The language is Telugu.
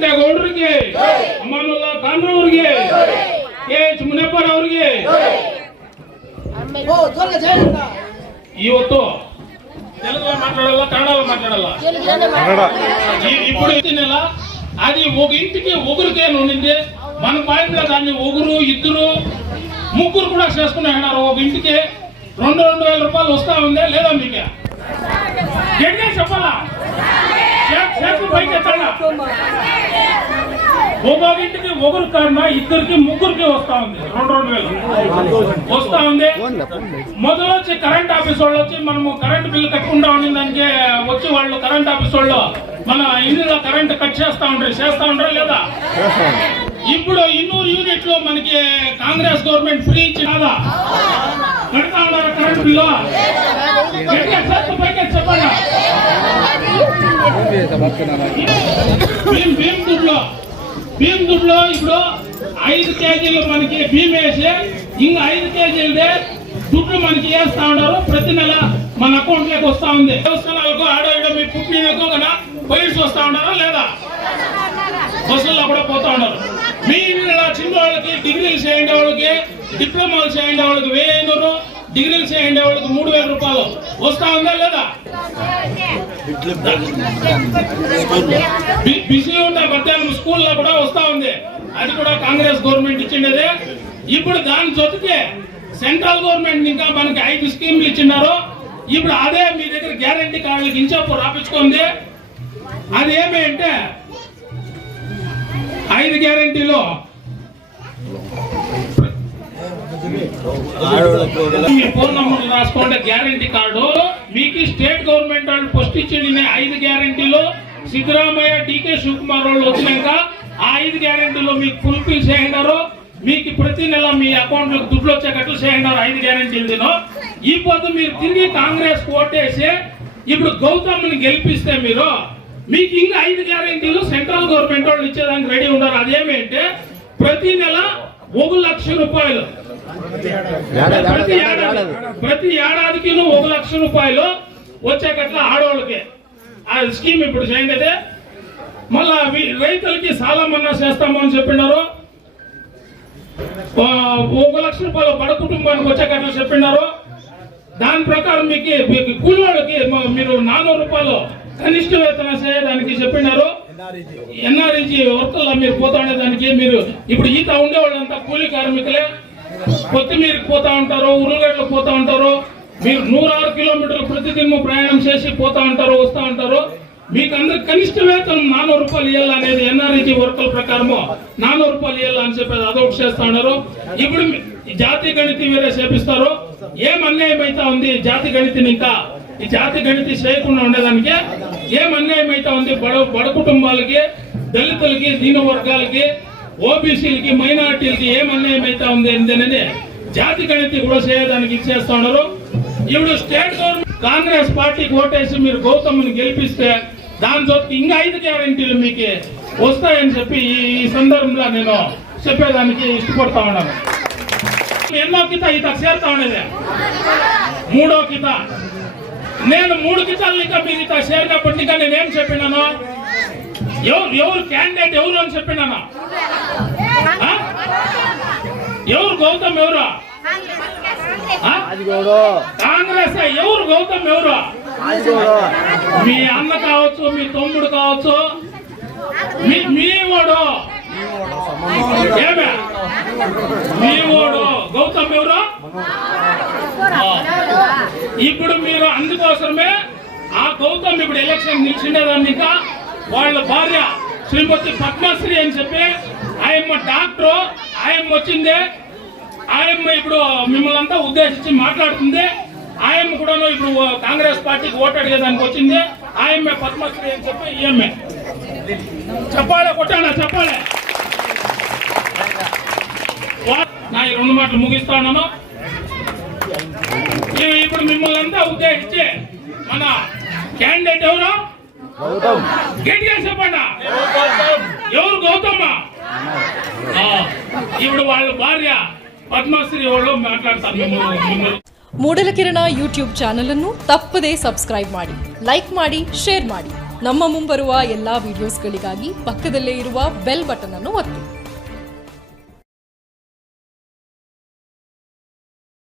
ಶ್ರೀಕಂಠೇಗೌಡರಿಗೆ, ಅಮಾನುಲ್ಲಾ ಖಾನ್ ಅವರಿಗೆ, KH ಮುನಿಯಪ್ಪರ್ ಅವರಿಗೆ ಇವತ್ತು తెలుగులో మాట్లాడాలా కన్నడలో మాట్లాడాలా ఇప్పుడు నెల అది ఒక ఇంటికి ఒకరికే ఉండింది మన పాయింట్లో దాన్ని ఒకరు ఇద్దరు ముగ్గురు కూడా చేసుకున్నారు ఒక ఇంటికి 2,000 రూపాయలు వస్తా ఉందే లేదా మీకు గట్టిగా చెప్పాలా చేతులు పైకి ఎత్తాలా ఒక్కొక్క ఇంటికి ఒకరు కన్నా ఇద్దరికి ముగ్గురికి వస్తా ఉంది 2,000 వస్తా ఉంది మొదలు వచ్చి కరెంట్ ఆఫీస్ వాళ్ళు వచ్చి మనము కరెంట్ బిల్లు కట్టకుండా ఉండిందానికి వచ్చి వాళ్ళు కరెంట్ ఆఫీస్ వాళ్ళు మన ఇంట్లో కరెంట్ కట్ చేస్తా ఉంటారు లేదా ఇప్పుడు 200 యూనిట్లు మనకి కాంగ్రెస్ గవర్నమెంట్ ఫ్రీ ఇచ్చి కాదా కడతా ఉన్నారు కరెంట్ బిల్లు చెప్పండి భీమ్ దుడ్లో ఇప్పుడు 5 కేజీలు మనకి భీమ్ వేసి ఇంకా 5 కేజీలదే దుడ్లు మనకి వేస్తా ఉన్నారు ప్రతి నెల మన అకౌంట్ లోకి వస్తా ఉంది దేవస్థానాలకు ఆడో మీ పుట్టినకు కదా పోలీసు వస్తా ఉన్నారా లేదా బస్సుల్లో కూడా పోతా ఉన్నారు మీ చిన్న వాళ్ళకి డిగ్రీలు చేయండి వాళ్ళకి డిప్లొమాలు చేయండి వాళ్ళకి 1,500 డిగ్రీలు చేయండి వాళ్ళకి 3,000 రూపాయలు వస్తా ఉందా లేదా బిజీ ఉండే మధ్యాహ్నం స్కూల్లో కూడా వస్తా ఉంది అది కూడా కాంగ్రెస్ గవర్నమెంట్ ఇచ్చిండేదే ఇప్పుడు దాని జొతికి సెంట్రల్ గవర్నమెంట్ ఇంకా మనకి 5 స్కీమ్లు ఇచ్చినారు ఇప్పుడు అదే మీ దగ్గర గ్యారంటీ కార్డులకి ఇంచాపు రాపించుకుంది అది ఏమి అంటే 5 గ్యారంటీలో మీ ఫోన్ నంబర్ రాసుకోండి గ్యారంటీ కార్డు మీకు స్టేట్ గవర్నమెంట్ వాళ్ళు ఫస్ట్ ఇచ్చిన 5 గ్యారంటీలో సిద్ధరామయ్య DK శివకుమార్ వాళ్ళు వచ్చినాక ఆ 5 గ్యారంటీలో మీకు ఫుల్ఫిల్ చేయండారు మీకు ప్రతి నెల మీ అకౌంట్ లో దుడ్లు వచ్చేటట్లు చేయండారు 5 గ్యారంటీలు ఈ పొద్దు మీరు తిరిగి కాంగ్రెస్ ఓటేసి ఇప్పుడు గౌతమ్ని గెలిపిస్తే మీరు మీకు ఇంకా 5 గ్యారంటీలు సెంట్రల్ గవర్నమెంట్ వాళ్ళు ఇచ్చేదానికి రెడీ ఉన్నారు అదేమంటే ప్రతి నెల 1,00,000 రూపాయలు ప్రతి ఏడాదికి 1,00,000 రూపాయలు వచ్చేటట్ల ఆడవాళ్ళకి ఆ స్కీమ్ ఇప్పుడు చేయండి మళ్ళా రైతులకి సాల మన్నా చేస్తాము అని చెప్పినారు 1,00,000 రూపాయలు బడ కుటుంబానికి వచ్చేటట్లు చెప్పినారు దాని ప్రకారం మీకు కూలి వాళ్ళకి మీరు 400 రూపాయలు కనిష్ట వేతన చేయడానికి చెప్పినారు NREG వర్కల్లో మీరు పోతా ఉండేదానికి మీరు ఇప్పుడు ఈత ఉండే వాళ్ళంతా కూలీ కార్మికులే కొత్తిమీరికి పోతా ఉంటారు ఉరుగడ్లకు పోతా ఉంటారు మీరు 106 కిలోమీటర్లు ప్రతిదినం ప్రయాణం చేసి పోతా ఉంటారు వస్తూ ఉంటారు మీకు అందరికి కనిష్ట వేతనం 400 రూపాయలు ఇవ్వాలనేది NREG వర్కల ప్రకారము 400 రూపాయలు ఇవ్వాలని చెప్పేది అదొకటి చేస్తా ఉన్నారు ఇప్పుడు జాతీయ గణితి వేరే చేపిస్తారు ఏం అన్యాయం అయితే ఉంది జాతి గణితిని ఇంకా ఈ జాతి గణితి చేయకుండా ఉండేదానికి ఏం అన్యాయం అయితే ఉంది బడ కుటుంబాలకి దళితులకి దీన వర్గాలకి ఓబీసీలకి మైనార్టీలకి ఏం అన్యాయం అయితే ఉంది ఏంటనే జాతి గణితి కూడా చేయడానికి ఇచ్చేస్తా ఉన్నారు ఇప్పుడు స్టేట్ గవర్నమెంట్ కాంగ్రెస్ పార్టీకి ఓటేసి మీరు గౌతమ్ని గెలిపిస్తే దాని చోటు ఇంకా 5 గ్యారంటీలు మీకు వస్తాయని చెప్పి ఈ సందర్భంలో నేను చెప్పేదానికి ఇష్టపడతా ఉన్నాను ఎన్నో కిత ఇత చేరుతా ఉండేది 3వ కిత నేను 3 కితాలు ఇంకా మీరు ఇత చేరినప్పటి ఇంకా నేనేం చెప్పినాను ఎవరు క్యాండిడేట్ ఎవరు అని చెప్పినాను ఎవరు గౌతమ్ ఎవరు కాంగ్రెస్ ఎవరు గౌతమ్ ఎవరు మీ అన్న కావచ్చు మీ తమ్ముడు కావచ్చు మీ వాడు మీ వాడు గౌతమ్ ఎవరు ఇప్పుడు మీరు అందుకోసమే ఆ గౌతమ్ ఇప్పుడు ఎలక్షన్ నిలిచిండేదాన్ని ఇంకా వాళ్ళ భార్య శ్రీమతి పద్మశ్రీ అని చెప్పి ఆయమ్మ డాక్టర్ ఆయమ్మ వచ్చింది ఆయమ్మ ఇప్పుడు మిమ్మల్ని అంతా ఉద్దేశించి మాట్లాడుతుంది ఆయమ్మ కూడా ఇప్పుడు కాంగ్రెస్ పార్టీకి ఓటు అడిగేదానికి వచ్చింది ఆయమ్మ పద్మశ్రీ అని చెప్పి ఈఎంఏ చెప్పాలి కొట్టానా చెప్పాలి నా ఈ 2 మాటలు ముగిస్తా ఉన్నాను ఇప్పుడు మిమ్మల్ని అంతా ఉద్దేశించి మన క్యాండిడేట్ ఎవరు గట్టిగా చెప్పండి ఎవరు గౌతమ్మ ఇప్పుడు వాళ్ళ భార్య పద్మశ్రీ వాళ్ళు మాట్లాడతారు ಮೂಡಲ ಕಿರಣ ಯೂಟ್ಯೂಬ್ ಚಾನಲ್ ಅನ್ನು ತಪ್ಪದೇ ಸಬ್ಸ್ಕ್ರೈಬ್ ಮಾಡಿ, ಲೈಕ್ ಮಾಡಿ, ಶೇರ್ ಮಾಡಿ. ನಮ್ಮ ಮುಂಬರುವ ಎಲ್ಲಾ ವಿಡಿಯೋಸ್ಗಳಿಗಾಗಿ ಪಕ್ಕದಲ್ಲೇ ಇರುವ ಬೆಲ್ ಬಟನ್ ಅನ್ನು ಒತ್ತಿ.